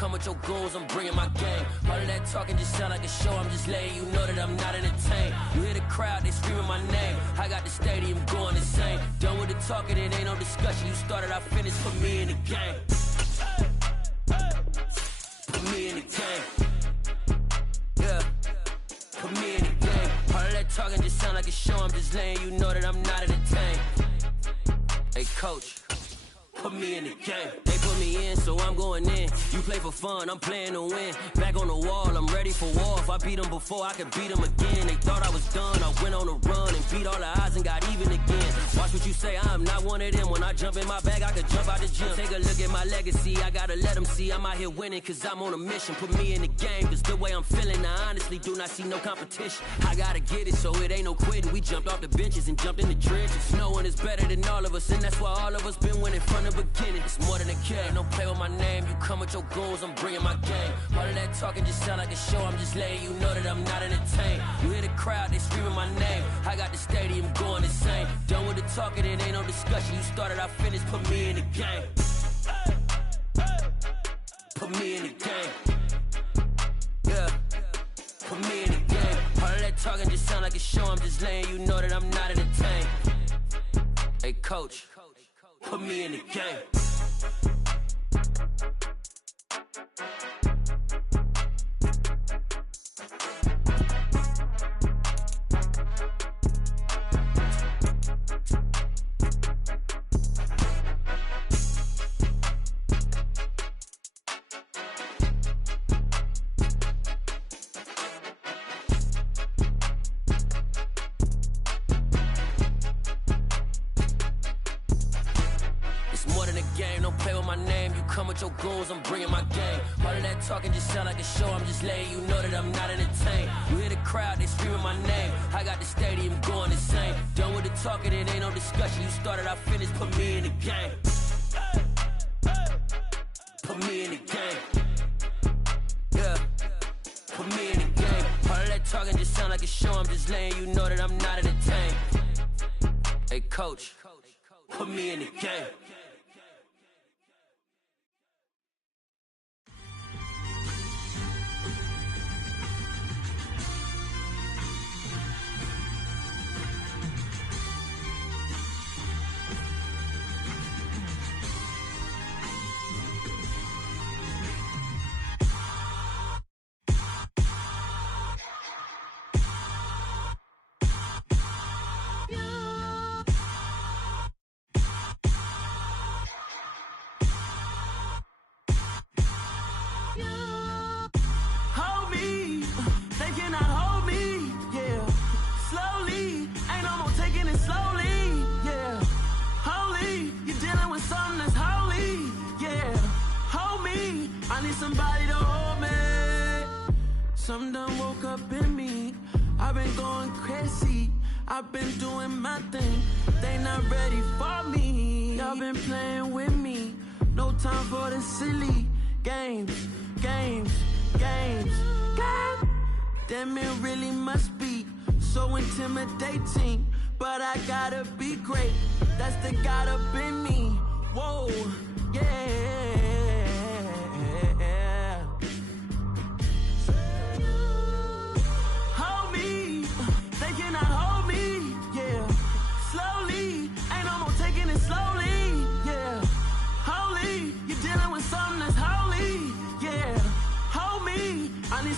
come with your goons, I'm bringing my gang. All of that talking just sound like a show, I'm just letting you know that I'm not entertained. You hear the crowd, they screaming my name. I got the stadium going insane. Done with the talking, it ain't no discussion. You started, I finished, put me in the game. Put me in the game. Yeah, put me in the game. All of that talking just sound like a show, I'm just letting you know that I'm not entertained. Hey coach, put me in the game. They put me in, so I'm going in. You play for fun, I'm playing to win. Back on the wall, I'm ready for war. If I beat them before, I could beat them again. They thought I was done, I went on a run and beat all the odds and got even again. Watch what you say, I'm not one of them. When I jump in my bag, I could jump out the gym. Take a look at my legacy, I gotta let them see I'm out here winning, cause I'm on a mission. Put me in the game, cause the way I'm feeling, I honestly do not see no competition. I gotta get it, so it ain't no quitting. We jumped off the benches and jumped in the trenches. No one is better than all of us, and that's why all of us been winning from the beginning. It's more than a kid, don't play with my name. You come with your goons, I'm bringing my game. All of that talking just sound like a show, I'm just letting you know that I'm not entertained. You hear the crowd, they screaming my name. I got the stadium going insane. Done with the talking, it ain't no discussion. You started, I finished, put me in the game. Put me in the game. Yeah, put me in the game. All of that talking just sound like a show, I'm just letting you know that I'm not entertained. Hey coach, put me in the game. Your goons, I'm bringing my game. All of that talking just sound like a show, I'm just letting you know that I'm not entertained. You hear the crowd, they screaming my name. I got the stadium going insane. Done with the talking, it ain't no discussion. You started, I finished, put me in the game. Put me in the game. Yeah, put me in the game. All of that talking just sound like a show, I'm just letting you know that I'm not entertained. Hey coach, put me in the game. Somebody to hold me. Something done woke up in me. I've been going crazy. I've been doing my thing. They not ready for me. Y'all been playing with me. No time for the silly games. Damn, it really must be so intimidating. But I gotta be great. That's the God up in me. Whoa, yeah.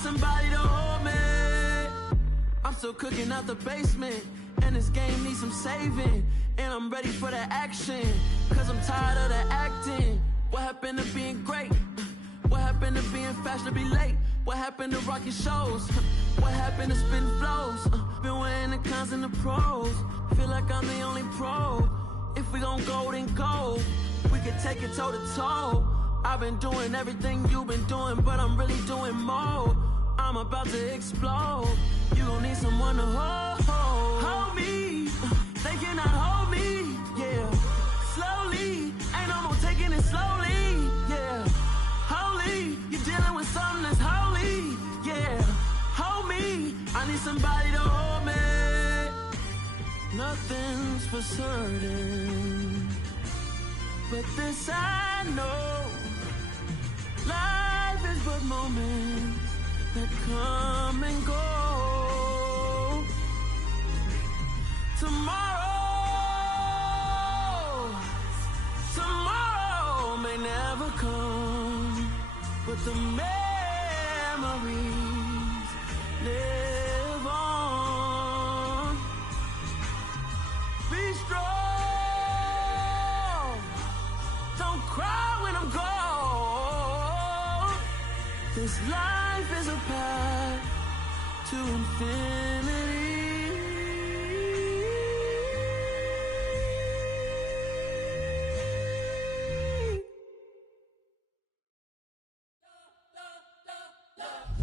Somebody to hold me. I'm still cooking out the basement, and this game needs some saving. And I'm ready for the action, cause I'm tired of the acting. What happened to being great? What happened to being fashionably late? What happened to rocking shows? What happened to spitting flows? Been wearing the cons and the pros. Feel like I'm the only pro. If we gon' go, then go. We can take it toe to toe. I've been doing everything you've been doing, but I'm really doing more. I'm about to explode. You gon' need someone to hold me. They cannot hold me, yeah. Slowly, ain't no more taking it slowly, yeah. Holy, you're dealing with something that's holy, yeah. Hold me, I need somebody to hold me. Nothing's for certain, but this I know. Life but moments that come and go. Tomorrow may never come, but the memories live on. Be strong, don't cry when I'm gone. This life is a path to infinity.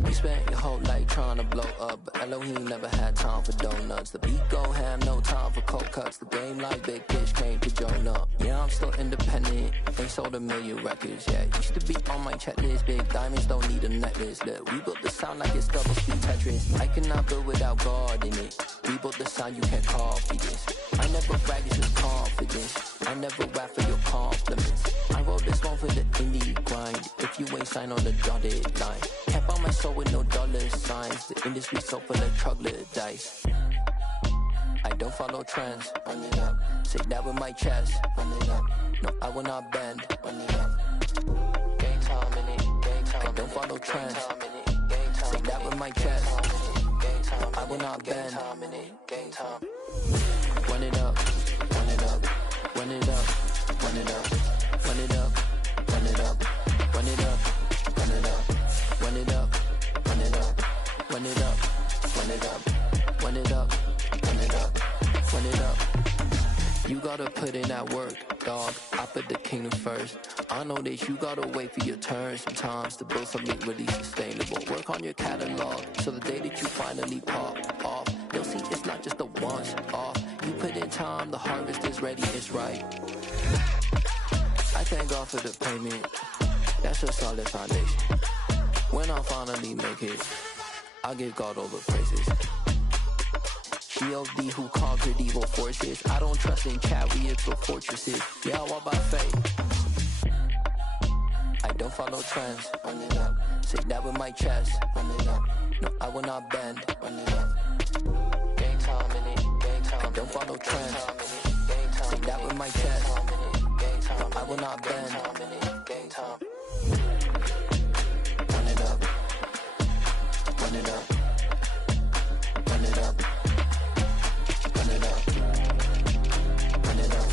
You spent your whole life trying to blow up, but Elohim never had time for donuts. The beat go ham, no time for cold cuts. The game like Big Fish came to join up. Yeah, I'm still independent, ain't sold a million records yet. Used to be on my checklist, big diamonds don't need a necklace. Look, we built the sound like it's double speed Tetris. I cannot build without God in it. We built the sound, you can't copy this. I never brag, it's just confidence. I never rap for your compliments. I wrote this one for the indie grind. If you ain't signed on the dotted line, can't buy my soul with no dollar signs. The industry so full of troglodytes. I don't follow trends. Run it up. Say that with my chest. Run it up. No, I will not bend. Run it up. Gang time in it. Gang time. I don't follow trends. Say that with my chest. I will not bend. Gang time. Run it up. Run it up. Run it up. Run it up. Run it up. Run it up. Run it up. Run it up. Run it up. Run it up. Run it up. Run it up. Run it up. Run it up. Run it up. You gotta put in that work, dog. I put the kingdom first. I know that you gotta wait for your turn sometimes to build something really sustainable. Work on your catalog, so the day that you finally pop off, you'll see it's not just a once off. You put in time, the harvest is ready, it's right. I thank God for the payment. That's a solid foundation. When I finally make it, I'll give God all the praises. G.O.D. who conquered evil forces. I don't trust in chariots or fortresses. Yeah, I walk by faith. I don't follow trends. Run it up. Say that with my chest. Run it up. No, I will not bend. Run it up. Gang time in it. Gang time. I don't follow trends. Say that with my chest. No, I will not bend. Gang time. Run it up. Run it up. Run it up. Run it up. Run it up.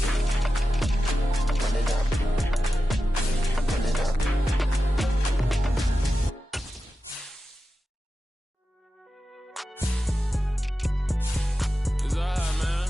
Run it up. Run it up. It's alright, man.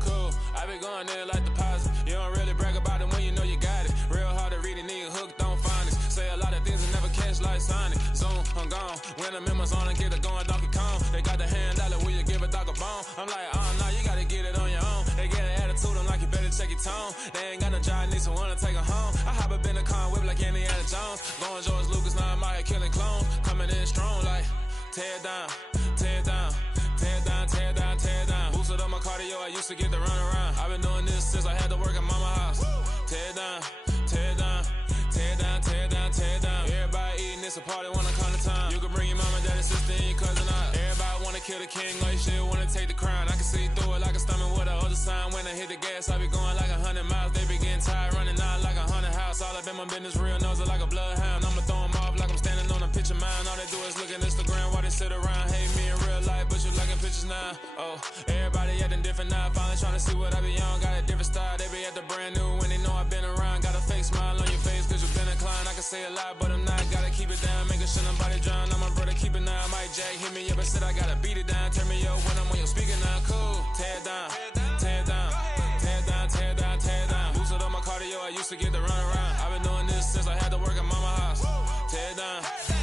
Cool. I been going there like deposit. You don't really brag about it when you know you got it. Real hard to read, a nigga hooked on finance. Say a lot of things and never catch like Sonic. Zoom, I'm gone. When I'm in my zone, I get it going Donkey Kong. They got the $100, will you give a dog a bone? I'm like, oh no, you gotta get it on your own. They get an attitude, I'm like, you better check your tone. They ain't got no job, need someone to take her home. I hop up in the car, whip like Indiana Jones. Going George Lucas, now I'm out here killing clones. Coming in strong like, tear down, tear down, tear down, tear down, tear down. Boosted up my cardio, I used to get the run around. I've been doing this since I had to work at mama house. Tear down, tear down, tear down, tear down, tear down. Everybody eating, it's a party when I come to time. You can bring your mama, daddy, sister, and your cousin out. Everybody wanna kill the king, or you shit wanna take the crown. I can see through it like a stomach with a other sign. When I hit the gas, I be going like 100 miles. They be getting tired, running out like 100 house. All up in my business, real nose like a bloodhound. I'ma throw 'em off like I'm standing on a picture mine. All they do is look at Instagram while they sit around. Hate me in real life, but you liking pictures now. Oh, everybody acting different now. Finally trying to see what I be on. Got a different style, they be at the brand new when they know I've been around. Got a fake smile on your face, cause you been inclined. I can say a lot, but I'm not. Gotta keep it down, making sure nobody drown. I'm my brother, keep it now. Mike Jack hit me up and said I gotta beat it down. Turn me up when I'm on your speaker now. Cool, tear down, tear down, tear down, tear down, tear down. Boosted up my cardio, I used to get the run around. I've been doing this since I had to work at mama house. Tear down,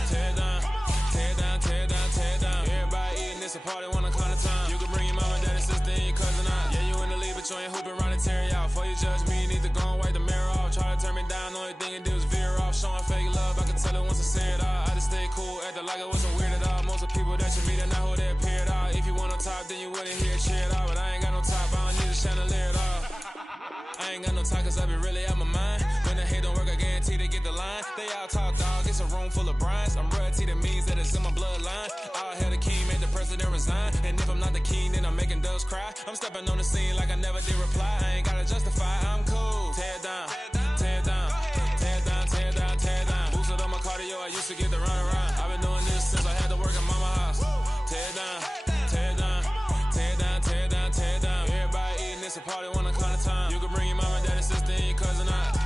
tear down, tear down, tear down, tear down. Everybody eating, it's a party when I come to time. You can bring your mama, daddy, sister, and your cousin out. Yeah, you in the lead, but you ain't hooping around and tear you out. Before you judge me, you need to go and wipe the mirror off. Try to turn me down, only thing you do is veer off. Showing fake love, I can tell it once I say it all. I just stay cool, acting like it wasn't weird at all. Most of the people that you meet are not who they appear at all. If you want on top, then you wouldn't hear a cheer at all. But I ain't got no top, I don't need a chandelier at all. I I ain't got no time cause I be really out my mind. When the hate don't work, I guarantee they get the line. They all talk dog, it's a room full of brines. I'm royalty, that means that it's in my bloodline. All hail the king, made the president resign. And if I'm not the king, then I'm making doves cry. I'm stepping on the scene like I never did reply. I ain't gotta justify, I'm cool. Tear it down, tear it down, tear it down, tear it down, tear it down. Boosted on my cardio, I used to get the run around. I've been doing this since I had to work at mama house. Tear it down, tear it down, tear it down, tear it down, tear it down. Everybody eating, it's a party, one kind of time. You can bring your mama, daddy, sister, and your cousin out.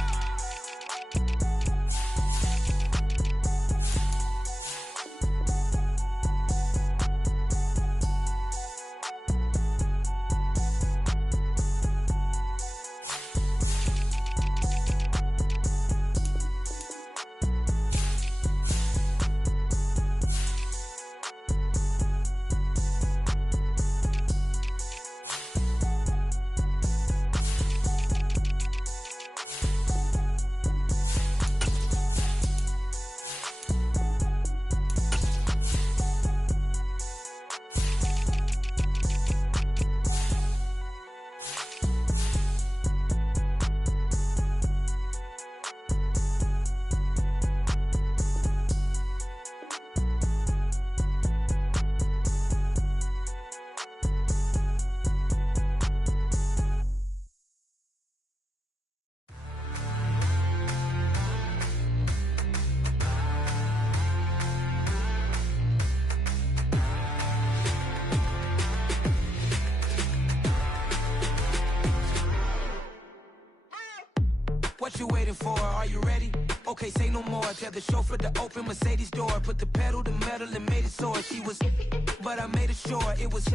What you waiting for? Are you ready? Okay, say no more. Tell the chauffeur to open Mercedes door. Put the pedal to metal and made it soar. She was, but I made it sure it was.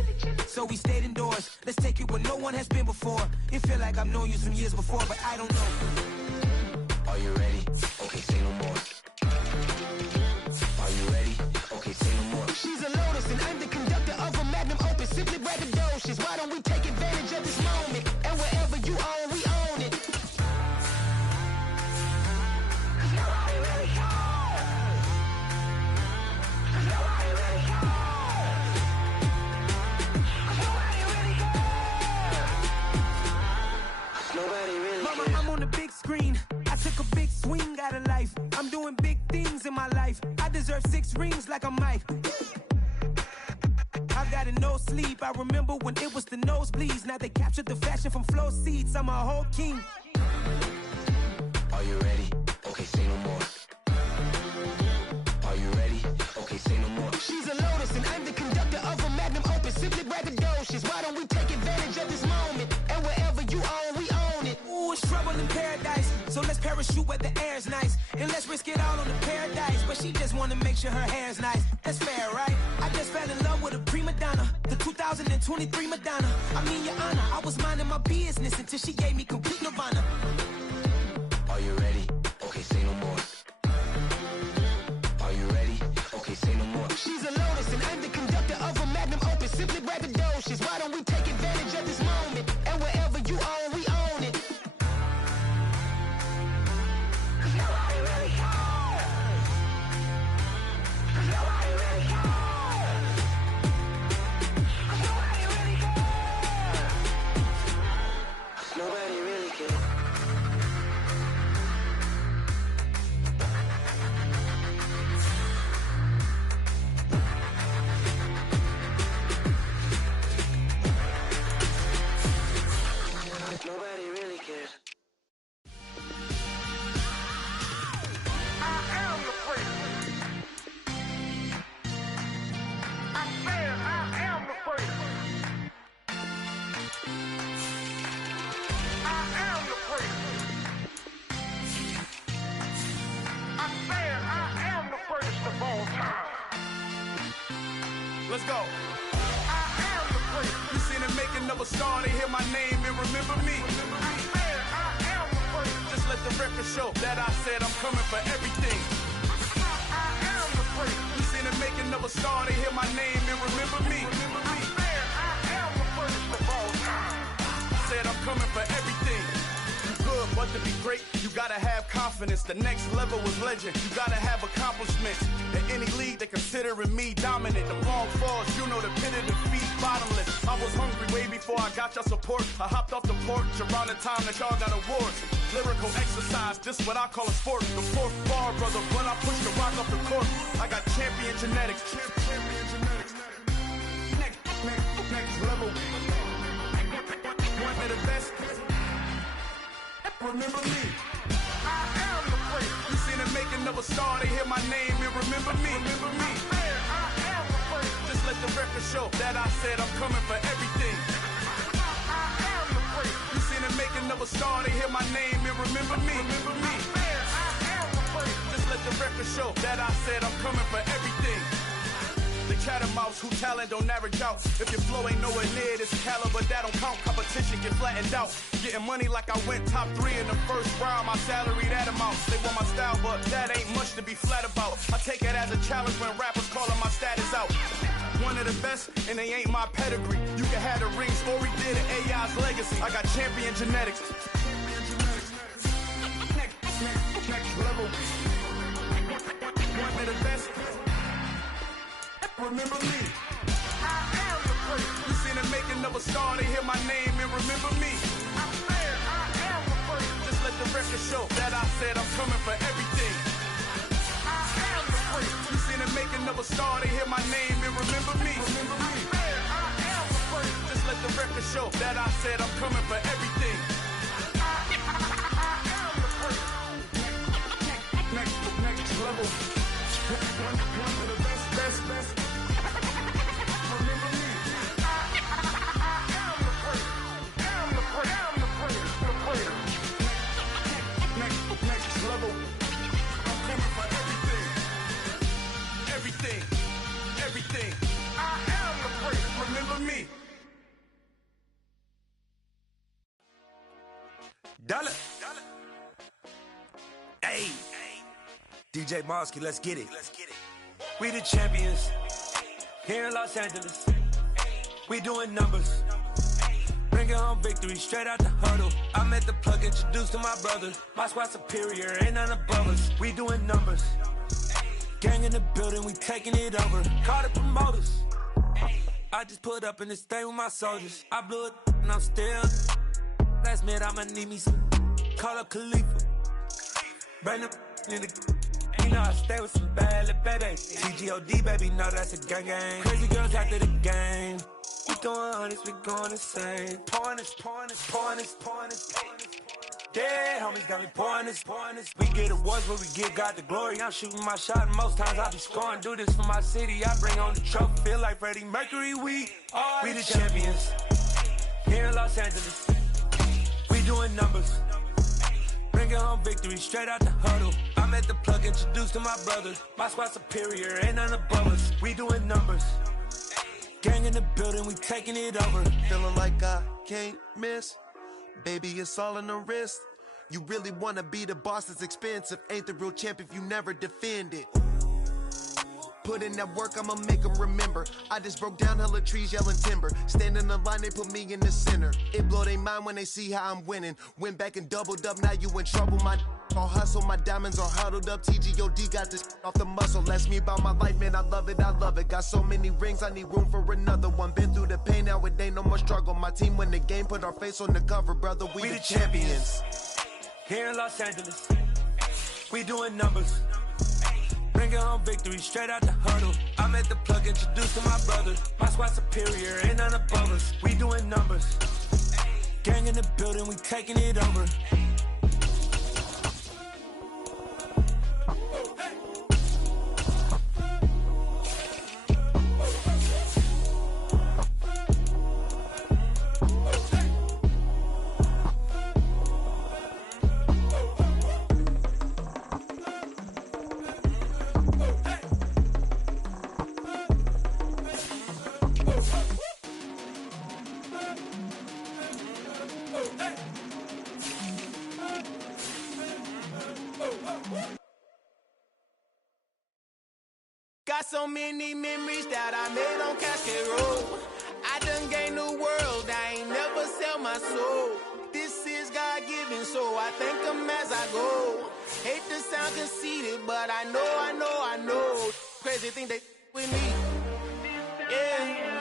So we stayed indoors. Let's take it where no one has been before. It feel like I've known you some years before, but I don't know. Are you ready? Okay, say no more. Are you ready? Okay, say no more. She's a Lotus and I'm the conductor of a magnum opus. Simply braggadocious. Why don't we take advantage of this moment? And wherever you own, we own it. Mama, I'm on the big screen. I took a big swing out of life. I'm doing big things in my life. I deserve 6 rings like a Mike. I've got no sleep. I remember when it was the nosebleeds. Now they captured the fashion from flow seats. I'm a whole king. Are you ready? Okay, say no more. Are you ready? Okay, say no more. She's a Lotus and I'm the conductor of a magnum opus. Simply braggadocious. Why don't we take advantage of this moment? And wherever you own, we own it. Ooh, it's trouble in paradise. So let's parachute where the air's nice. And let's risk it all on the paradise. But she just wanna make sure her hair's nice. That's fair, right? I just fell in love with a prima donna. The 2023 Madonna. I mean, your honor, I was minding my business until she gave me complete nirvana. Are you ready? Okay, say no more. Are you ready? Okay, say no more. She's a Lotus and I'm the conductor of a magnum opus. Simply braggadocious. Why don't we take advantage of this moment? And wherever you own, we own it. Nobody really cares. Nobody really cares. I am the prince. I said I am the prince. I am the prince. I said I am the greatest of all time. Let's go. I am the prince. You seen the making of a star, they hear my name and remember me. I said I am the prince. Just let the record show that I said I'm coming for everything. I am the prince. You seen the making of a star, they hear my name and remember me. I said I am the greatest of all time. Said I'm coming for everything. You good, but to be great, you gotta have confidence. The next level was legend. You gotta have accomplishments. In any league, they consider considering me dominant. The long falls, you know the pit of defeat, bottomless. I was hungry way before I got your support. I hopped off the porch around the time that y'all got awards. Lyrical exercise, this what I call a sport. The fourth bar, brother, when I push the rock off the court. I got champion genetics. Champion genetics. Next level. One of the best. Remember me. I am the great. You seen the making of a star, they hear my name and remember me. Remember me. I am the great. Just let the record show that I said I'm coming for everything. I am the great. You seen the making of a star, they hear my name and remember me. Remember me. I am the great. Just let the record show that I said I'm coming for everything. The catamouse who talent don't average out. If your flow ain't nowhere near this caliber, that don't count. Competition get flattened out. Getting money like I went top 3 in the first round. My salary that amount. They want my style, but that ain't much to be flat about. I take it as a challenge when rappers calling my status out. One of the best, and they ain't my pedigree. You can have the rings, or we did it, AI's legacy. I got champion genetics. Next level. One of the best. Remember me. I am the great. You seen the making of a star, they hear my name and remember me. I am the great. Just let the record show that I said I'm coming for everything. I am the great. You seen the making of a star, they hear my name and remember me. Remember me. I am the great. Just let the record show that I said I'm coming for everything. I am the great. Next level. One of the best. Everything. I am the great. Remember me. Dollar. Hey. DJ Mosky, let's get it. We the champions. Here in Los Angeles. We doing numbers. Bringing home victory straight out the huddle. I met the plug, introduced to my brother. My squad superior, ain't none above us. We doing numbers. Gang in the building, we taking it over. Call the promoters. I just put up in this thing with my soldiers. I blew it and I'm still. Last minute I'ma need me some. Call up Khalifa. Bring them in the. You know I stay with some bad little babies. TGOD baby, know that's a gang gang. Crazy girls after the game. We doing honest, we going insane. Pouring this. Dead homies got me pouring this. We get awards where we give God the glory. I'm shooting my shot and most times I be scoring. Do this for my city, I bring on the trophy. Feel like Freddie Mercury, we the champions. Here in Los Angeles, we doing numbers. Bringing home victory straight out the huddle. I met the plug, introduced to my brother. My squad superior, ain't none above us. We doing numbers. Gang in the building, we taking it over. Feeling like I can't miss. Baby, it's all in the wrist. You really wanna be the boss, it's expensive. Ain't the real champ if you never defend it. Put in that work, I'ma make them remember. I just broke down hella trees, yelling timber. Stand in the line, they put me in the center. It blow their mind when they see how I'm winning. Went back and doubled up, now you in trouble. My all hustle, my diamonds are huddled up. TGOD got this off the muscle. Ask me about my life, man, I love it. Got so many rings, I need room for another one. Been through the pain, now it ain't no more struggle. My team win the game, put our face on the cover, brother. We the champions. Here in Los Angeles, we doing numbers. Bringing home victory straight out the huddle. I met the plug, introduced to my brother. My squad superior, ain't none above us. We doing numbers. Gang in the building, we taking it over. Got so many memories that I made on Cascade Road. I done gained the world, I ain't never sell my soul. This is God-given, so I thank him as I go. Hate to sound conceited, but I know. Crazy thing they with me. Yeah,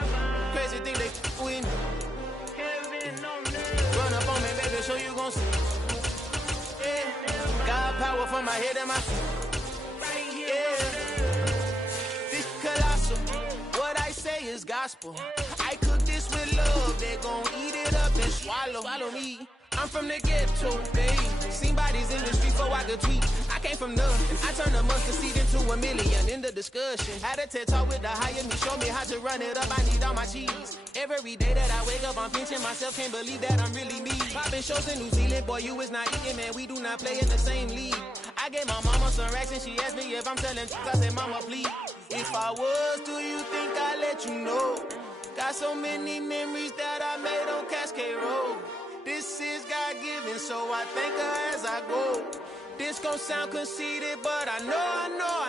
crazy thing they with me. Run up on me, baby, so you gon' see. Yeah, got power from my head and my feet. Yeah, this colossal. What I say is gospel. I cook this with love. They gon' eat it up and swallow me. I'm from the ghetto, babe. Seen bodies in the street before I could tweet. I came from nothing. I turned a mustard seed into a million. In the discussion, had a TED talk with the higher me. Show me how to run it up. I need all my cheese. Every day that I wake up, I'm pinching myself. Can't believe that I'm really me. Popping shows in New Zealand, boy, you is not eating, man. We do not play in the same league. I gave my mama some racks and she asked me if I'm selling. I said, mama, please. If I was, do you think I'd let you know? Got so many memories that I made on Cascade Road. This is God-given, so I thank her as I go. This gon' sound conceited, but I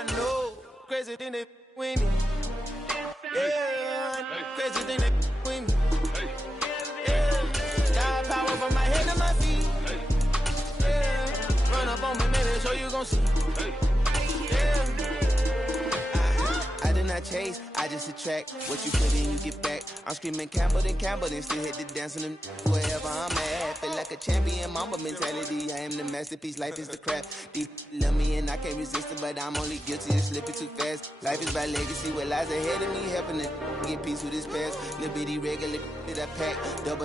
know. Crazy thing they with me. Yeah, crazy thing they with me. Yeah, got power from my head to my feet. Yeah, run up on me, maybe so you gon' see. Yeah. I did not chase, I just attract. What you put in, you get back. I'm screaming Campbell, then still hit the dance and wherever I'm at. Feel like a champion, mama mentality. I am the masterpiece, life is the crap. Deep love me and I can't resist it, but I'm only guilty of slipping too fast. Life is about legacy, what lies ahead of me, helping to get peace with this past. Little bitty regular that I pack, 007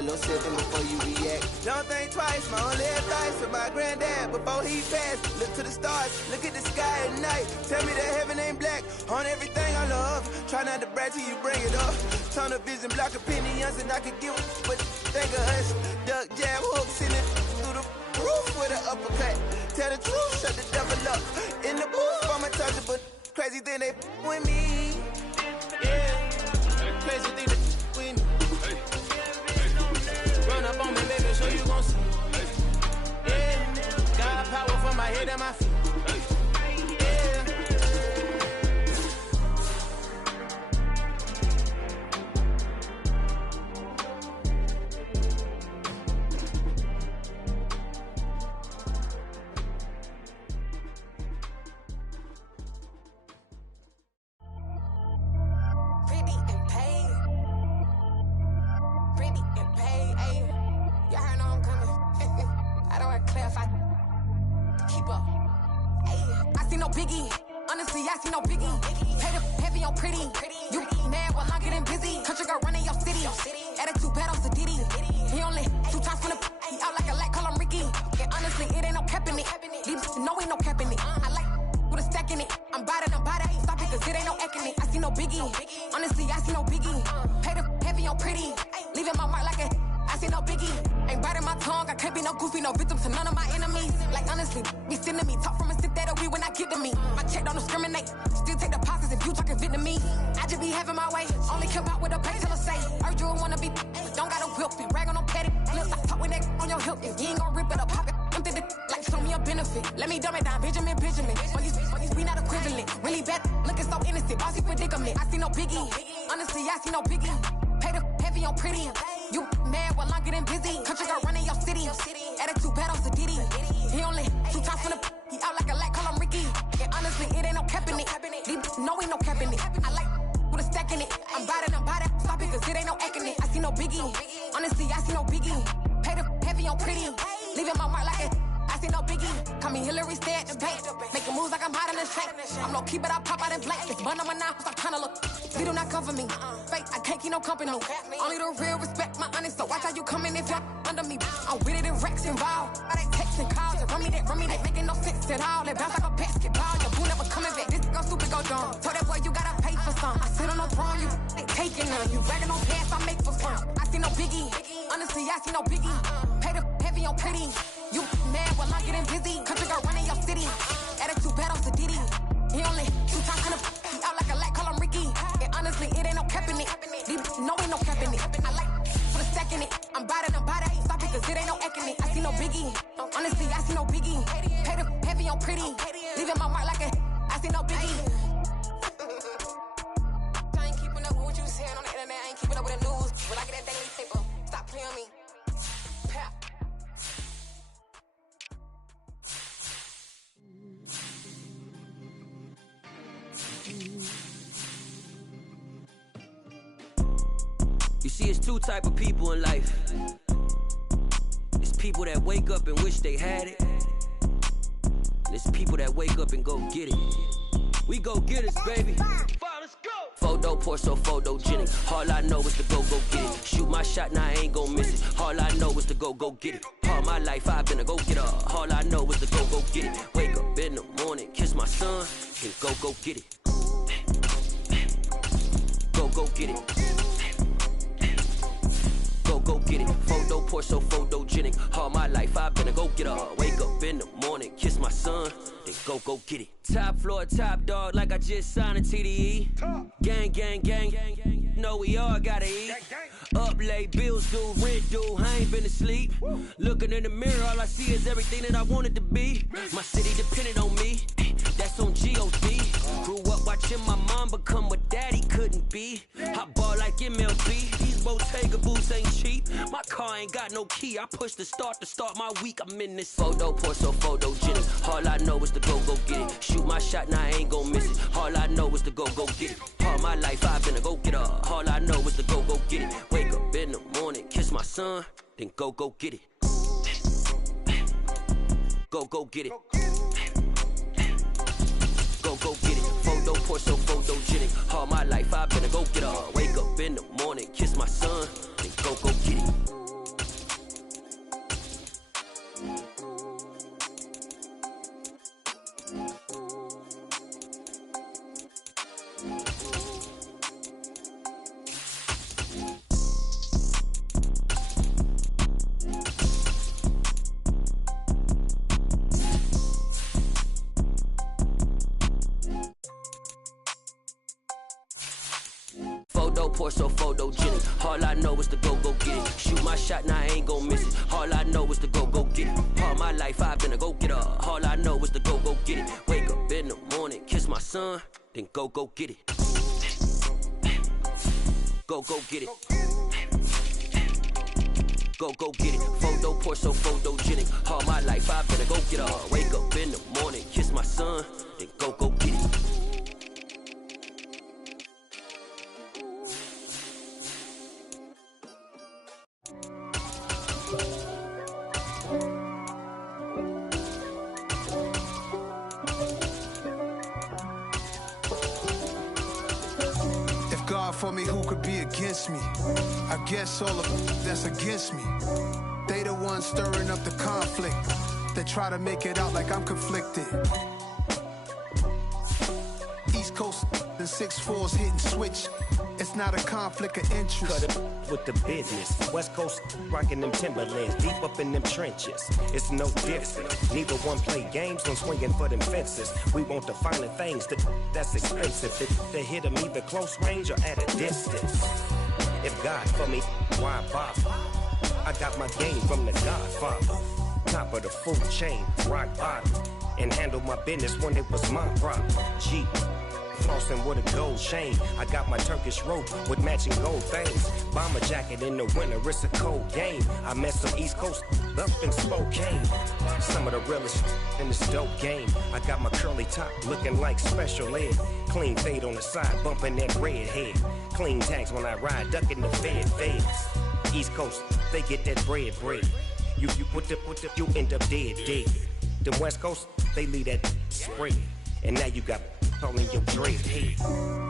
before you react. Don't think twice, my only advice to my granddad before he passed. Look to the stars, look at the sky at night. Tell me that heaven ain't black on everything I love. Try not to brag till you bring it up. Tunnel vision, block opinions, and I could give but think of us. Duck jab hooks in it through the roof with an uppercut. Tell the truth, shut the devil up. In the booth, I'm untouchable. Crazy thing they with me. Yeah, crazy thing they with me. Run up on me, baby, so you gon' see. Yeah, got power from my head and my feet. Only the real respect my honest, so watch how you coming if you're under me. I'm with it in Rex involved. I they texting calls and run me that, making no sense at all. They bounce like a basketball, your boo never coming back. This go stupid, go dumb. Told that boy you gotta pay for some. I sit on no throne, you they taking none. You bragging on pants, I make for fun. I see no biggie, honestly I see no biggie. Pay the heavy on pretty. You mad while I'm getting busy. Country girl running your city. Attitude bad on Sadiddy. He only 2 times in the he out like a lack, call him Ricky. And honestly, it ain't no cap in it. No, ain't no cap in it. I like for the stacking it. I'm about it. Stop it, cause it ain't no acting it. I see no biggie. Honestly, I see no biggie. Pay the heavy on pretty. Leaving my mark like a I see no biggie. I ain't keeping up with what you saying on the internet. I ain't keeping up with the news. When I get that daily paper, stop playing me. Pap. You see, it's two type of people in life. It's people that wake up and wish they had it. And it's people that wake up and go get it. We go get it, baby. Let's go. Photo pour so photogenic. All I know is to go get it. Shoot my shot, now I ain't gon' miss it. All I know is to go get it. All my life I've been a go getter. All I know is to go get it. Wake up in the morning, kiss my son, and go get it. Go get it. Go get it. Photo pour so photogenic. All my life I've been a go getter. Wake up in the morning, kiss my son, then go get it. Top floor, top dog, like I just signed a TDE. Gang, gang, gang, gang. Know we all gotta eat. Up late, bills due, rent due. I ain't been asleep. Looking in the mirror, all I see is everything that I wanted to be. My city depended on me. That's on G.O.D. Grew up watching my mom become what daddy couldn't be. I ball like MLB. These Bottega boots ain't cheap. My car ain't got no key. I push the start to start my week. I'm in this photo pour so photogenic. All I know is to go get it. Shoot my shot, now I ain't gon' miss it. All I know is to go get it. All my life I've been a go getter. All I know is to go get it. Wake up in the morning, kiss my son, then go get it. Go get it. Go get it. Photo pour so photogenic. All my life I've been a go getter. Wake up in the morning, kiss my son, then go get it. Pour so photogenic. All I know is to go get it. Shoot my shot, now I ain't gon' miss it. All I know is to go get it. All my life I've been a go getter. All I know is to go get it. Wake up in the morning, kiss my son, then go get it. Go get it. Go get it. Photo pour so photogenic. All my life I've been a go getter. Wake up in the morning, kiss my son, then go get it. For me, who could be against me? I guess all of them that's against me. They the ones stirring up the conflict. They try to make it out like I'm conflicted. East Coast and 6'4's hitting switch. It's not a conflict of interest. Cut it with the business. West Coast rocking them Timberlands, deep up in them trenches. It's no different. Neither one play games, no swinging for them fences. We want the finer things that's expensive. They hit them either close range or at a distance. If God for me, why bother? I got my game from the Godfather. Top of the food chain, rock bottom. And handle my business when it was my problem. G. Flossing with a gold chain. I got my Turkish rope with matching gold things. Bomber jacket in the winter, it's a cold game. I met some East Coast up in Spokane. Some of the realest in this dope game. I got my curly top looking like special ed. Clean fade on the side, bumping that red head. Clean tags when I ride, ducking the feds. East Coast, they get that bread. You put the, you end up dead. The West Coast, they leave that spread. And now you got only your dread head.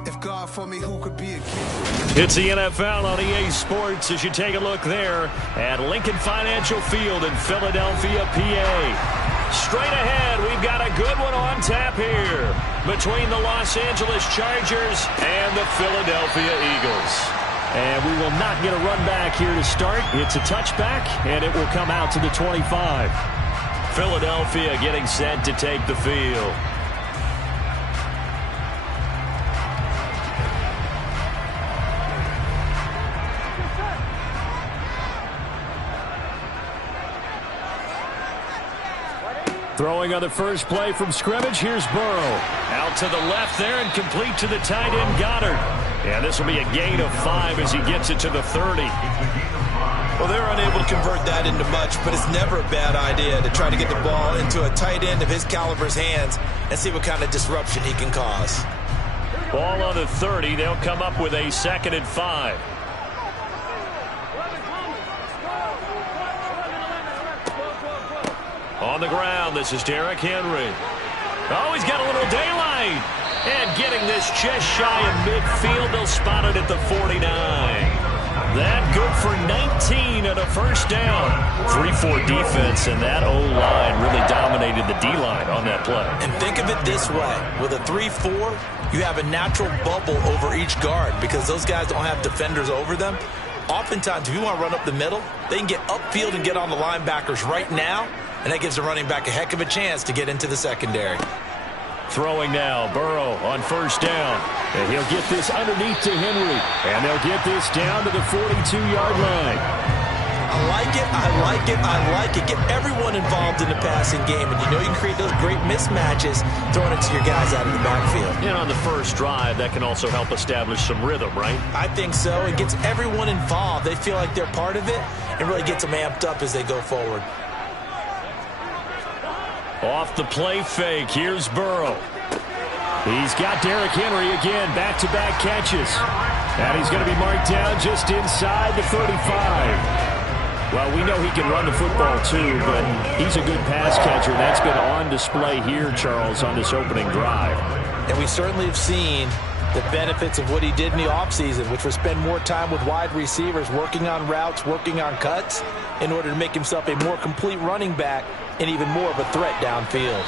If God for me, who could be against? It's the NFL on EA Sports as you take a look there at Lincoln Financial Field in Philadelphia, PA. Straight ahead, we've got a good one on tap here between the Los Angeles Chargers and the Philadelphia Eagles. And we will not get a run back here to start. It's a touchback, and it will come out to the 25. Philadelphia getting set to take the field. Throwing on the first play from scrimmage, here's Burrow. Out to the left there and complete to the tight end, Goddard. And this will be a gain of 5 as he gets it to the 30. Well, they're unable to convert that into much, but it's never a bad idea to try to get the ball into a tight end of his caliber's hands and see what kind of disruption he can cause. Ball on the 30. They'll come up with a 2nd and 5. On the ground, this is Derrick Henry. Oh, he's got a little daylight. And getting this just shy of midfield, they'll spot it at the 49. That good for 19 and a first down. 3-4 defense, and that O-line really dominated the D-line on that play. And think of it this way. With a 3-4, you have a natural bubble over each guard because those guys don't have defenders over them. Oftentimes, if you want to run up the middle, they can get upfield and get on the linebackers right now, and that gives the running back a heck of a chance to get into the secondary. Throwing now, Burrow on first down. And he'll get this underneath to Henry. And they'll get this down to the 42-yard line. I like it, I like it, I like it. Get everyone involved in the passing game. And you know you can create those great mismatches throwing it to your guys out of the backfield. And on the first drive, that can also help establish some rhythm, right? I think so. It gets everyone involved. They feel like they're part of it and really gets them amped up as they go forward. Off the play fake, here's Burrow. He's got Derrick Henry again, back-to-back catches. And he's going to be marked down just inside the 35. Well, we know he can run the football too, but he's a good pass catcher. That's been on display here, Charles, on this opening drive. And we certainly have seen the benefits of what he did in the offseason, which was spend more time with wide receivers, working on routes, working on cuts, in order to make himself a more complete running back and even more of a threat downfield.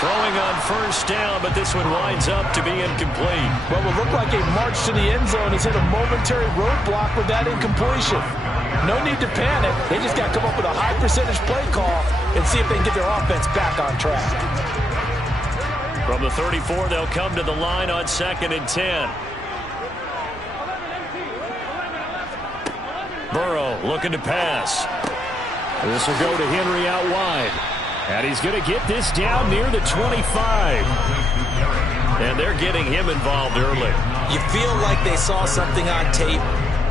Throwing on first down, but this one winds up to be incomplete. Well, it looked like a march to the end zone has hit a momentary roadblock with that incompletion. No need to panic. They just got to come up with a high percentage play call and see if they can get their offense back on track. From the 34, they'll come to the line on 2nd and 10. Burrow looking to pass. This will go to Henry out wide. And he's going to get this down near the 25. And they're getting him involved early. You feel like they saw something on tape,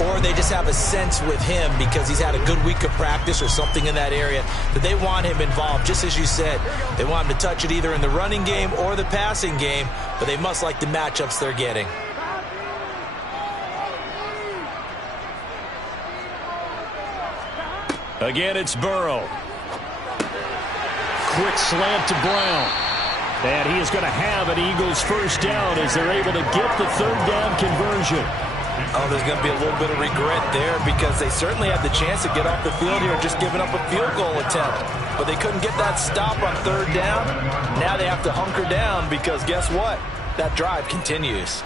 or they just have a sense with him because he's had a good week of practice or something in that area that they want him involved. Just as you said, they want him to touch it either in the running game or the passing game, but they must like the matchups they're getting. Again, it's Burrow. Quick slant to Brown. And he is going to have an Eagles first down as they're able to get the third down conversion. Oh, there's going to be a little bit of regret there because they certainly had the chance to get off the field here just giving up a field goal attempt. But they couldn't get that stop on third down. Now they have to hunker down because guess what? That drive continues.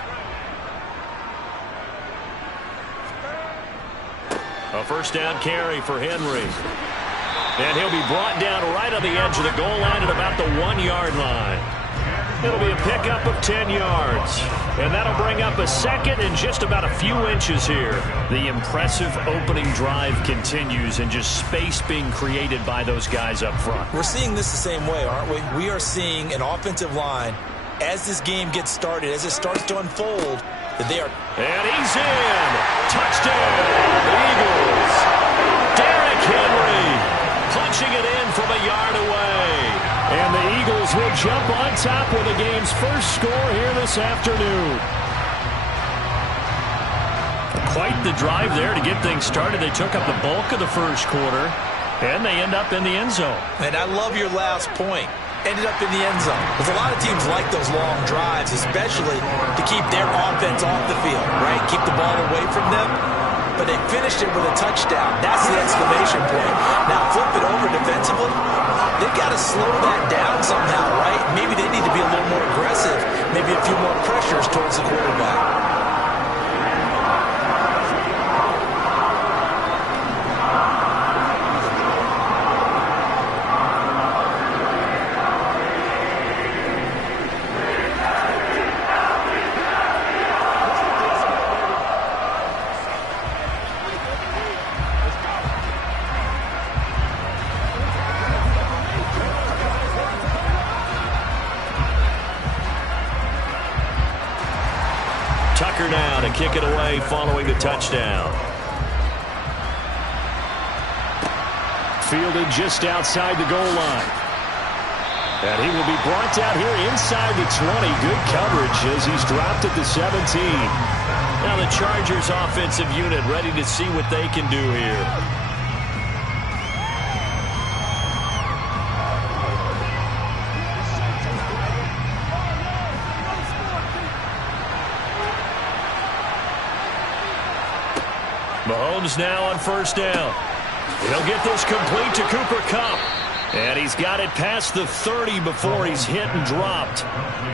A first down carry for Henry. And he'll be brought down right on the edge of the goal line at about the 1-yard line. It'll be a pickup of 10 yards. And that'll bring up a second and just about a few inches here. The impressive opening drive continues and just space being created by those guys up front. We're seeing this the same way, aren't we? We are seeing an offensive line as this game gets started, as it starts to unfold, that they are... And he's in! Touchdown! The Eagles! Derrick Henry punching it in from a yard away. And the Eagles will jump on top with the game's first score here this afternoon. Quite the drive there to get things started. They took up the bulk of the first quarter, and they end up in the end zone. And I love your last point. Ended up in the end zone. Because a lot of teams like those long drives, especially to keep their offense off the field, right? Keep the ball away from them. But they finished it with a touchdown. That's the exclamation point. Now flip it over defensively. They've got to slow that down somehow, right? Maybe they need to be a little more aggressive. Maybe a few more pressures towards the quarterback. Tucker now to kick it away following the touchdown. Fielded just outside the goal line. And he will be brought down here inside the 20. Good coverage as he's dropped at the 17. Now the Chargers offensive unit ready to see what they can do here. Mahomes now on first down. He'll get this complete to Cooper Kupp. And he's got it past the 30 before he's hit and dropped.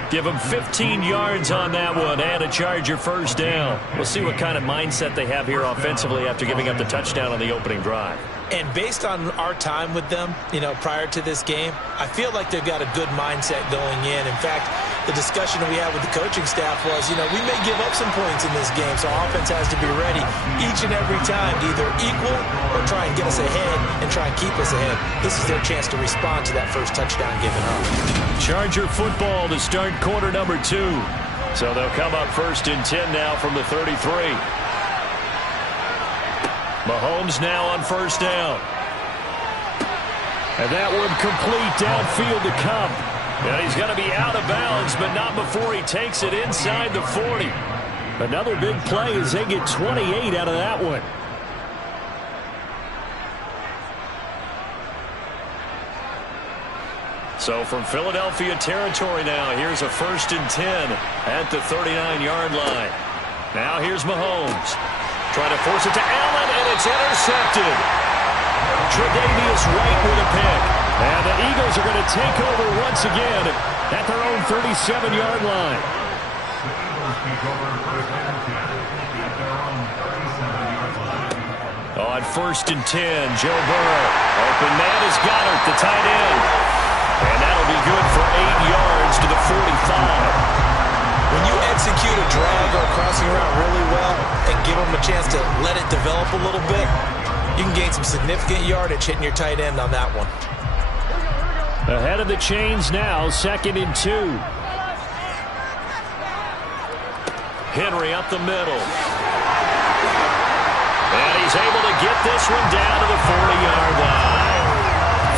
Give him 15 yards on that one and a Charger first down. We'll see what kind of mindset they have here offensively after giving up the touchdown on the opening drive. And based on our time with them, prior to this game, I feel like they've got a good mindset going in. In fact, the discussion we had with the coaching staff was, we may give up some points in this game, so our offense has to be ready each and every time to either equal or try and get us ahead and try and keep us ahead. This is their chance to respond to that first touchdown given up. Charger football to start quarter number 2. So they'll come up first and 10 now from the 33. Mahomes now on first down. And that one complete downfield to Kupp. And he's going to be out of bounds, but not before he takes it inside the 40. Another big play as they get 28 out of that one. So from Philadelphia territory now, here's a first and 10 at the 39-yard line. Now here's Mahomes. Trying to force it to Allen, and it's intercepted. Tre'Davious White with a pick. And the Eagles are going to take over once again at their own 37-yard line. On first and 10, Joe Burrow. Open man is Goddard, the tight end. And that'll be good for 8 yards to the 45. When you execute a drag or a crossing route really well and give them a chance to let it develop a little bit, you can gain some significant yardage hitting your tight end on that one. Ahead of the chains now, second and 2. Henry up the middle. And he's able to get this one down to the 40-yard line.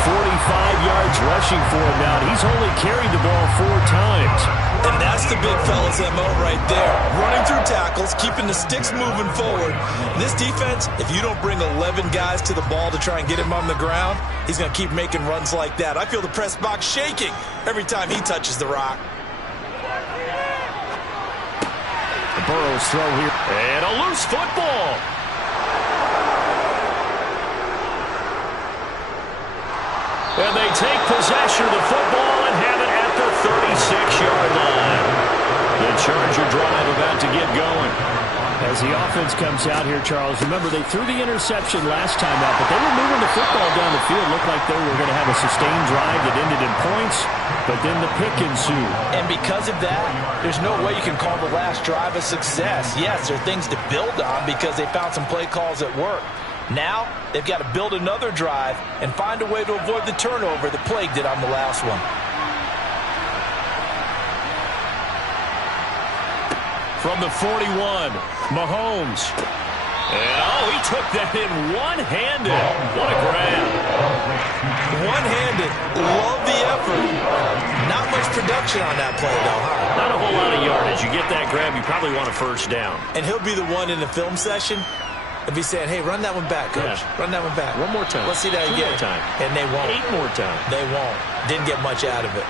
45 yards rushing for him now. He's only carried the ball 4 times. And that's the big fella's MO right there. Running through tackles, keeping the sticks moving forward. This defense, if you don't bring 11 guys to the ball to try and get him on the ground, he's going to keep making runs like that. I feel the press box shaking every time he touches the rock. The Burrow's throw here. And a loose football. And they take possession of the football and have it at the 36-yard line. The Charger drive about to get going. As the offense comes out here, Charles, remember they threw the interception last time out, but they were moving the football down the field. Looked like they were going to have a sustained drive that ended in points, but then the pick ensued. And because of that, there's no way you can call the last drive a success. Yes, there are things to build on because they found some play calls that work. Now, they've got to build another drive and find a way to avoid the turnover that plagued it on the last one. From the 41, Mahomes. And, he took that in one-handed. What a grab. One-handed. Love the effort. Not much production on that play, though, huh? Not a whole lot of yardage. You get that grab, you probably want a first down. And he'll be the one in the film session. If he's saying, hey, run that one back, coach. Yeah. Run that one back. One more time. Let's see that again. 2 more time. And they won't. 8 more times. They won't. Didn't get much out of it.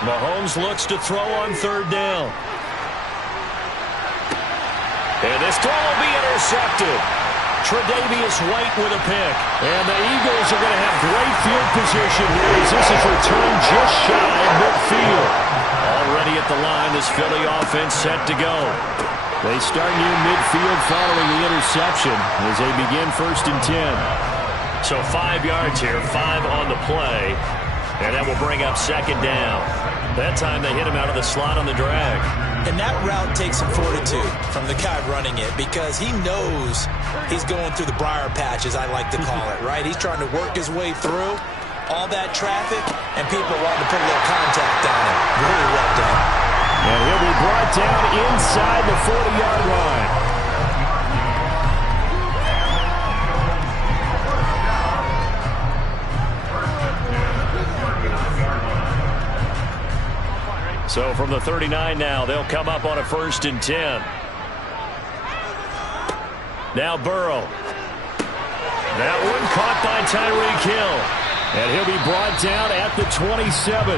Mahomes looks to throw on third down. And this throw will be intercepted. Tre'Davious White with a pick. And the Eagles are going to have great field position here as this is returned just shy of midfield. Already at the line, this Philly offense set to go. They start near midfield following the interception as they begin first and 10. So 5 yards here, 5 on the play. And that will bring up second down. That time they hit him out of the slot on the drag. And that route takes some fortitude from the guy running it because he knows he's going through the briar patch, as I like to call it, right? He's trying to work his way through all that traffic, and people wanting to put a little contact on him. Really well done. And he'll be brought down inside the 40-yard line. So from the 39 now, they'll come up on a 1st and 10. Now Burrow. That one caught by Tyreek Hill. And he'll be brought down at the 27.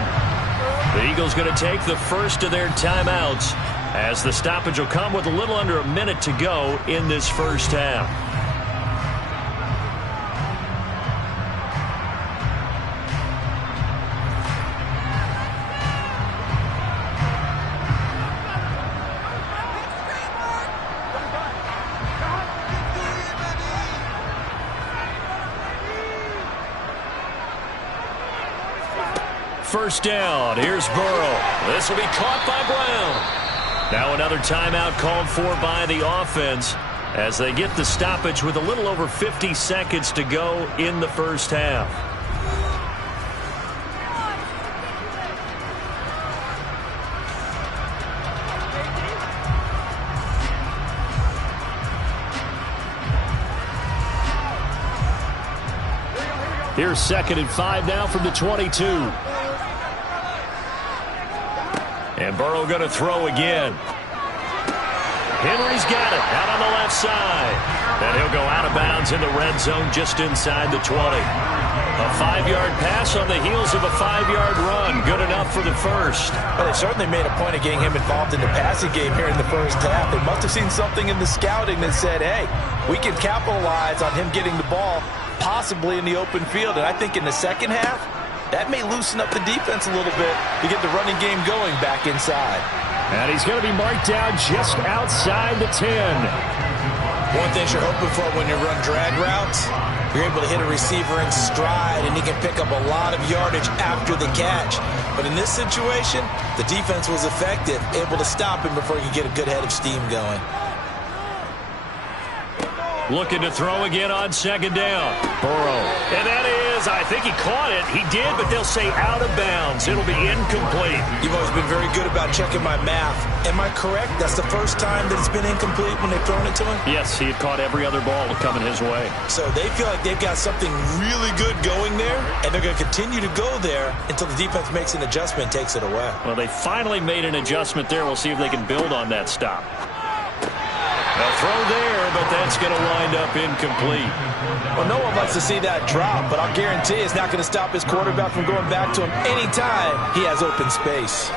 The Eagles going to take the first of their timeouts as the stoppage will come with a little under a minute to go in this first half. First down. Here's Burrow. This will be caught by Brown. Now another timeout called for by the offense as they get the stoppage with a little over 50 seconds to go in the first half. Here's 2nd and 5 now from the 22. And Burrow going to throw again. Henry's got it out on the left side. And he'll go out of bounds in the red zone just inside the 20. A 5-yard pass on the heels of a 5-yard run. Good enough for the first. Well, they certainly made a point of getting him involved in the passing game here in the first half. They must have seen something in the scouting that said, hey, we can capitalize on him getting the ball possibly in the open field. And I think in the second half, that may loosen up the defense a little bit to get the running game going back inside. And he's going to be marked down just outside the 10. One thing you're hoping for when you run drag routes, you're able to hit a receiver in stride, and he can pick up a lot of yardage after the catch. But in this situation, the defense was effective, able to stop him before he could get a good head of steam going. Looking to throw again on 2nd down. Burrow. And that is, I think he caught it. He did, but they'll say out of bounds. It'll be incomplete. You've always been very good about checking my math. Am I correct? That's the first time that it's been incomplete when they've thrown it to him? Yes, he had caught every other ball coming his way. So they feel like they've got something really good going there, and they're going to continue to go there until the defense makes an adjustment and takes it away. Well, they finally made an adjustment there. We'll see if they can build on that stop. A throw there, but that's going to wind up incomplete. Well, no one likes to see that drop, but I'll guarantee it's not going to stop his quarterback from going back to him anytime he has open space.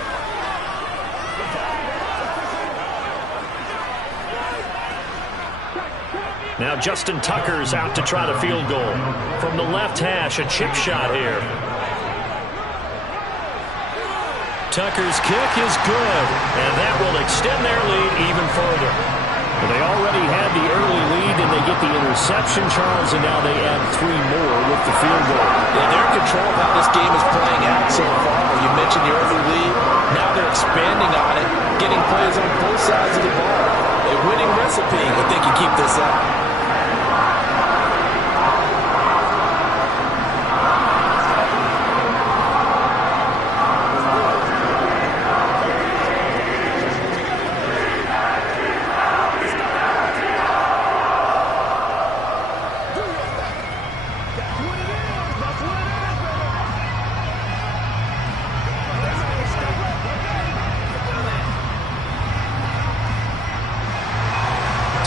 Now Justin Tucker's out to try the field goal. From the left hash, a chip shot here. Tucker's kick is good, and that will extend their lead even further. Well, they already had the early lead, and they get the interception, Charles, and now they add 3 more with the field goal. Yeah, they're in control of how this game is playing out so far. You mentioned the early lead. Now they're expanding on it, getting plays on both sides of the ball. A winning recipe if they can keep this up.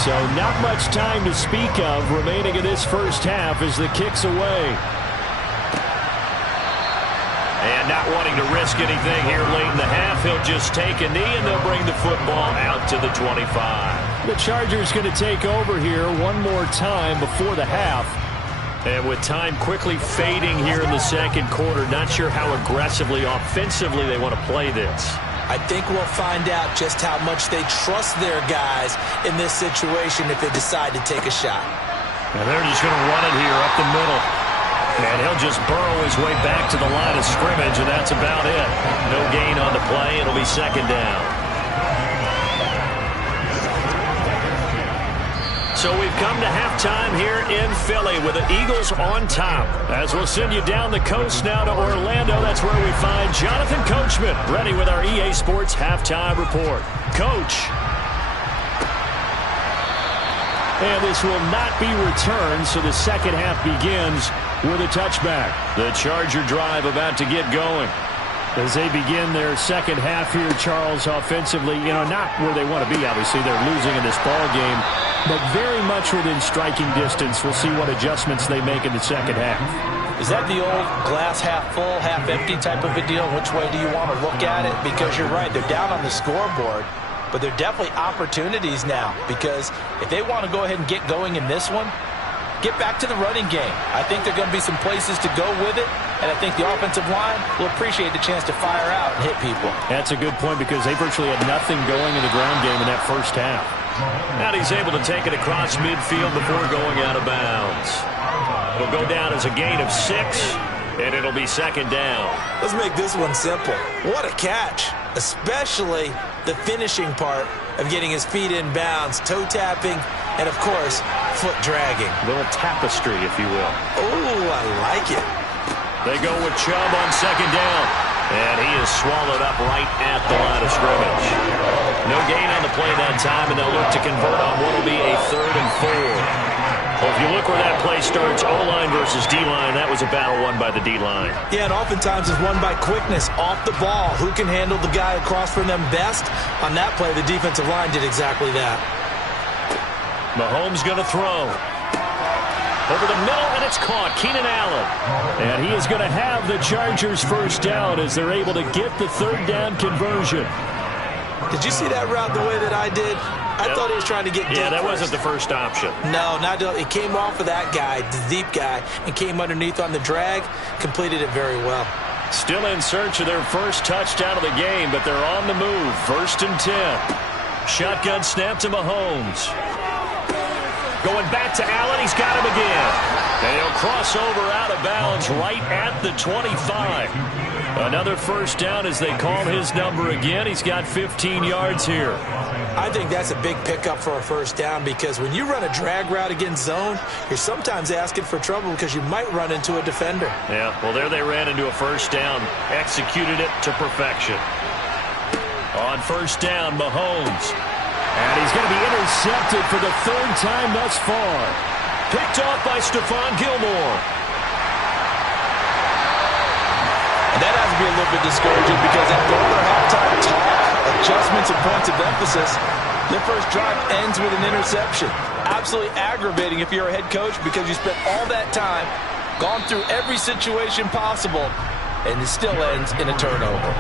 So not much time to speak of remaining in this first half as the kick's away. And not wanting to risk anything here late in the half, he'll just take a knee and they'll bring the football out to the 25. The Chargers going to take over here one more time before the half. And with time quickly fading here in the second quarter, not sure how aggressively, offensively they want to play this. I think we'll find out just how much they trust their guys in this situation if they decide to take a shot. And they're just going to run it here up the middle. And he'll just burrow his way back to the line of scrimmage, and that's about it. No gain on the play. It'll be 2nd down. So we've come to halftime here in Philly with the Eagles on top. As we'll send you down the coast now to Orlando, that's where we find Jonathan Coachman ready with our EA Sports Halftime Report. Coach. And this will not be returned, so the second half begins with a touchback. The Charger drive about to get going. As they begin their second half here, Charles, offensively, not where they want to be. Obviously, they're losing in this ball game, but very much within striking distance. We'll see what adjustments they make in the second half. Is that the old glass half full, half empty type of a deal? Which way do you want to look at it? Because you're right, they're down on the scoreboard, but they're definitely opportunities now, because if they want to go ahead and get going in this one, get back to the running game. I think there are going to be some places to go with it, and I think the offensive line will appreciate the chance to fire out and hit people. That's a good point, because they virtually had nothing going in the ground game in that first half. And he's able to take it across midfield before going out of bounds. It'll go down as a gain of 6, and it'll be second down. Let's make this one simple. What a catch, especially the finishing part of getting his feet in bounds, toe tapping, and of course, foot dragging. A little tapestry, if you will. Oh, I like it. They go with Chubb on second down, and he is swallowed up right at the line of scrimmage. No gain on the play that time, and they'll look to convert on what will be a 3rd and 4. Well, if you look where that play starts, O-line versus D-line, that was a battle won by the D-line. Yeah, and oftentimes it's won by quickness off the ball. Who can handle the guy across from them best? On that play, the defensive line did exactly that. Mahomes going to throw. Over the middle, and it's caught. Keenan Allen. And he is going to have the Chargers first down as they're able to get the 3rd down conversion. Did you see that route the way that I did? I thought he was trying to get deep. Yeah, that wasn't the first option. No, it came off of that guy, the deep guy, and came underneath on the drag, completed it very well. Still in search of their first touchdown of the game, but they're on the move. 1st and 10. Shotgun snap to Mahomes. Going back to Allen, he's got him again. And he'll cross over out of bounds right at the 25. Another first down as they call his number again. He's got 15 yards here. I think that's a big pickup for a first down, because when you run a drag route against zone, you're sometimes asking for trouble because you might run into a defender. Yeah, well, there they ran into a first down. Executed it to perfection. On first down, Mahomes. And he's going to be intercepted for the 3rd time thus far. Picked off by Stephon Gilmore. And that has to be a little bit discouraging, because after all their halftime talk, adjustments and points of emphasis, their first drive ends with an interception. Absolutely aggravating if you're a head coach, because you spent all that time, gone through every situation possible, and it still ends in a turnover.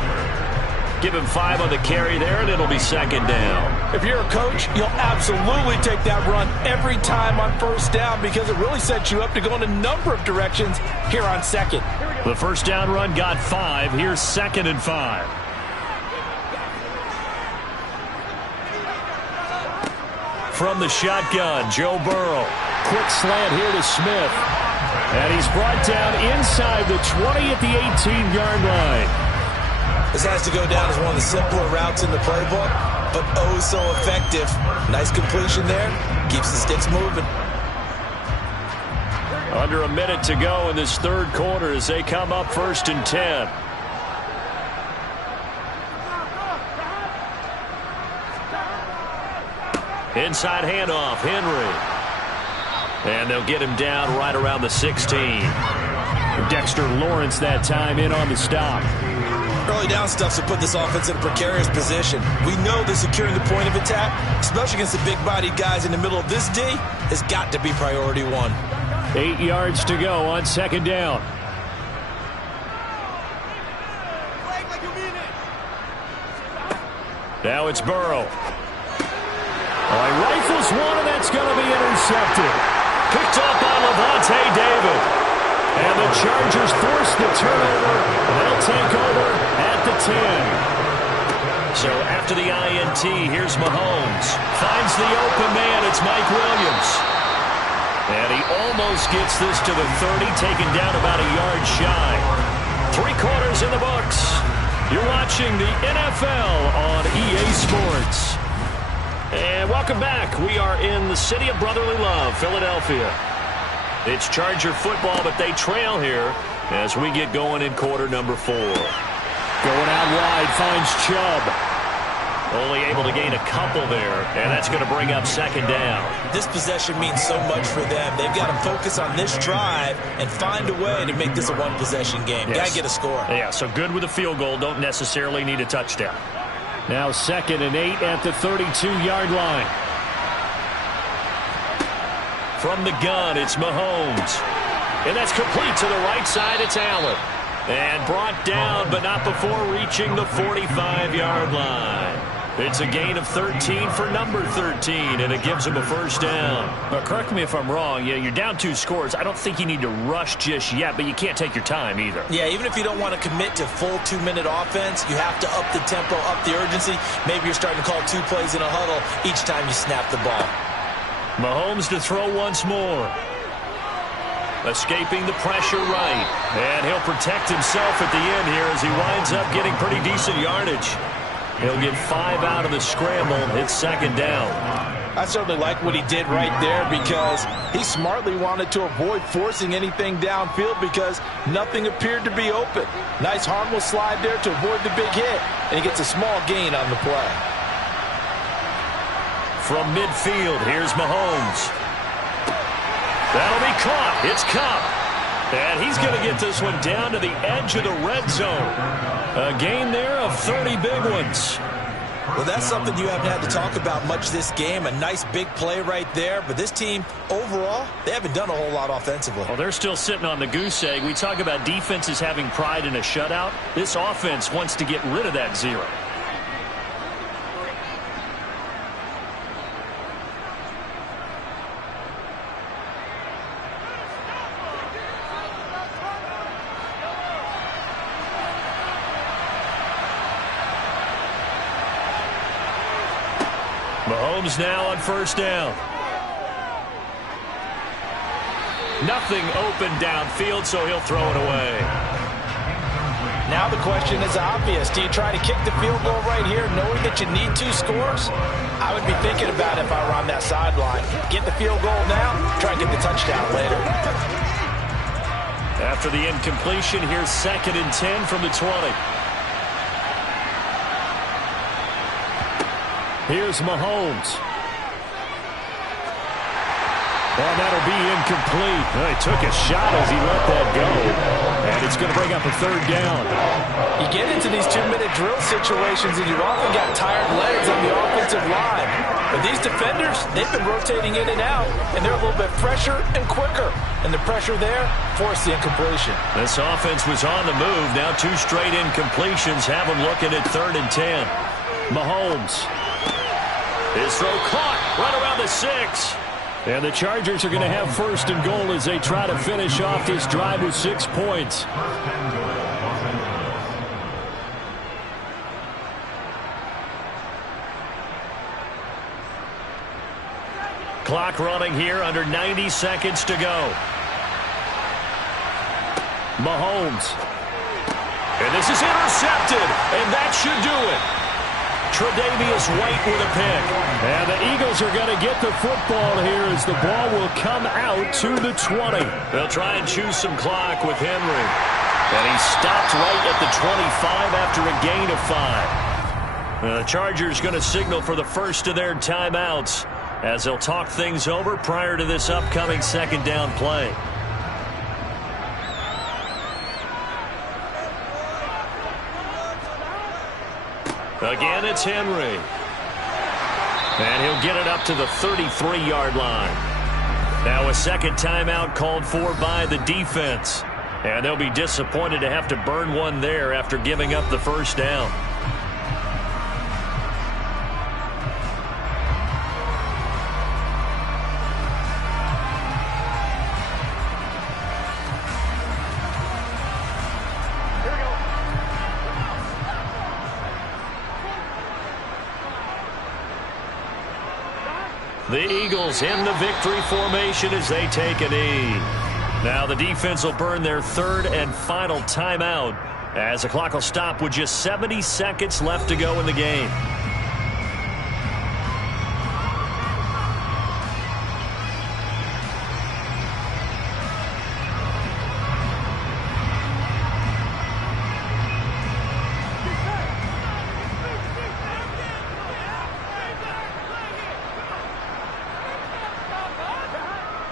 Give him 5 on the carry there, and it'll be second down. If you're a coach, you'll absolutely take that run every time on first down, because it really sets you up to go in a number of directions here on second. The first down run got 5. Here's 2nd and 5. From the shotgun, Joe Burrow. Quick slant here to Smith. And he's brought down inside the 20 at the 18-yard line. This has to go down as one of the simpler routes in the playbook, but oh so effective. Nice completion there. Keeps the sticks moving. Under a minute to go in this 3rd quarter as they come up 1st and 10. Inside handoff, Henry. And they'll get him down right around the 16. Dexter Lawrence that time in on the stop. Early down stuff to put this offense in a precarious position. We know that securing the point of attack, especially against the big-bodied guys in the middle of this D, has got to be priority 1. 8 yards to go on second down. Now it's Burrow. He rifles one, and that's going to be intercepted. Picked off by Lavonte David. And the Chargers force the turnover. They'll take over at the 10. So after the INT, here's Mahomes. Finds the open man. It's Mike Williams. And he almost gets this to the 30, taken down about a yard shy. 3 quarters in the books. You're watching the NFL on EA Sports. And welcome back. We are in the city of brotherly love, Philadelphia. It's Charger football, but they trail here as we get going in quarter number 4. Going out wide, finds Chubb. Only able to gain a couple there, and that's going to bring up second down. This possession means so much for them. They've got to focus on this drive and find a way to make this a one-possession game. Yes. Got to get a score. Yeah, so good with a field goal. Don't necessarily need a touchdown. Now 2nd and 8 at the 32-yard line. From the gun, it's Mahomes. And that's complete to the right side. It's Allen. And brought down, but not before reaching the 45-yard line. It's a gain of 13 for number 13, and it gives him a first down. Now, correct me if I'm wrong. Yeah, you're down 2 scores. I don't think you need to rush just yet, but you can't take your time either. Yeah, even if you don't want to commit to full 2-minute offense, you have to up the tempo, up the urgency. Maybe you're starting to call 2 plays in a huddle each time you snap the ball. Mahomes to throw once more. Escaping the pressure right. And he'll protect himself at the end here as he winds up getting pretty decent yardage. He'll get 5 out of the scramble. It's second down. I certainly like what he did right there because he smartly wanted to avoid forcing anything downfield because nothing appeared to be open. Nice harmless slide there to avoid the big hit, and he gets a small gain on the play. From midfield, here's Mahomes. That'll be caught. It's Kupp. And he's going to get this one down to the edge of the red zone. A gain there of 30 big ones. Well, that's something you haven't had to talk about much this game. A nice big play right there. But this team, overall, they haven't done a whole lot offensively. Well, they're still sitting on the goose egg. We talk about defenses having pride in a shutout. This offense wants to get rid of that 0. Mahomes now on first down. Nothing open downfield, so he'll throw it away. Now the question is obvious. Do you try to kick the field goal right here knowing that you need 2 scores? I would be thinking about it if I were on that sideline. Get the field goal now, try and get the touchdown later. After the incompletion, here's 2nd and 10 from the 20. Here's Mahomes. And that'll be incomplete. Well, he took a shot as he let that go. And it's going to bring up a 3rd down. You get into these 2-minute drill situations and you've often got tired legs on the offensive line. But these defenders, they've been rotating in and out, and they're a little bit fresher and quicker. And the pressure there forced the incompletion. This offense was on the move. Now 2 straight incompletions have them looking at 3rd and 10. Mahomes. His throw caught right around the 6. And the Chargers are going to have 1st and goal as they try to finish off this drive with 6 points. Clock running here, under 90 seconds to go. Mahomes. And this is intercepted, and that should do it. Tre'Davious White with a pick. And the Eagles are going to get the football here as the ball will come out to the 20. They'll try and choose some clock with Henry. And he stopped right at the 25 after a gain of 5. The Chargers going to signal for the first of their timeouts as they'll talk things over prior to this upcoming 2nd down play. Again, it's Henry. And he'll get it up to the 33-yard line. Now a 2nd timeout called for by the defense. And they'll be disappointed to have to burn one there after giving up the 1st down. The Eagles in the victory formation as they take a knee. Now the defense will burn their 3rd and final timeout as the clock will stop with just 70 seconds left to go in the game.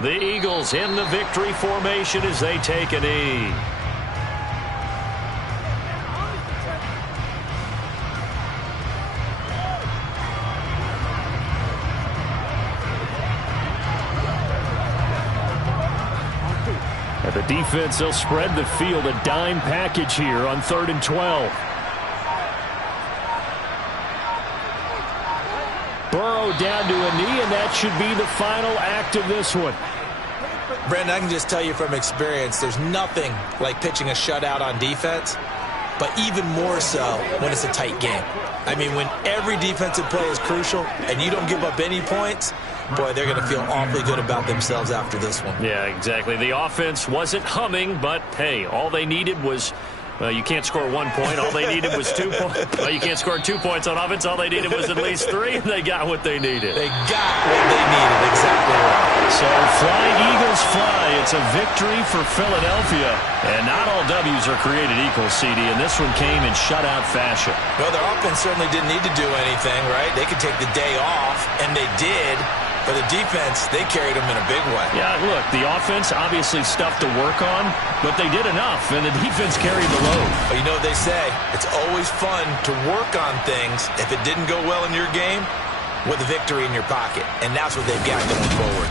The Eagles in the victory formation as they take a knee. And the defense, they'll spread the field, a dime package here on 3rd and 12. Burrow down to a knee, and that should be the final act of this one. Brandon, I can just tell you from experience, there's nothing like pitching a shutout on defense, but even more so when it's a tight game. I mean, when every defensive play is crucial and you don't give up any points, boy, they're going to feel awfully good about themselves after this one. Yeah, exactly. The offense wasn't humming, but, hey, all they needed was... you can't score 1 point. All they needed was 2 points. Well, you can't score 2 points on offense. All they needed was at least 3, and they got what they needed. They got what they needed. Exactly right. So, fly, Eagles, fly. It's a victory for Philadelphia. And not all W's are created equal, CD, and this one came in shutout fashion. Well, their offense certainly didn't need to do anything, right? They could take the day off, and they did. But the defense, they carried them in a big way. Yeah, look, the offense, obviously stuff to work on, but they did enough, and the defense carried the load. Well, you know what they say, it's always fun to work on things if it didn't go well in your game with a victory in your pocket, and that's what they've got going forward.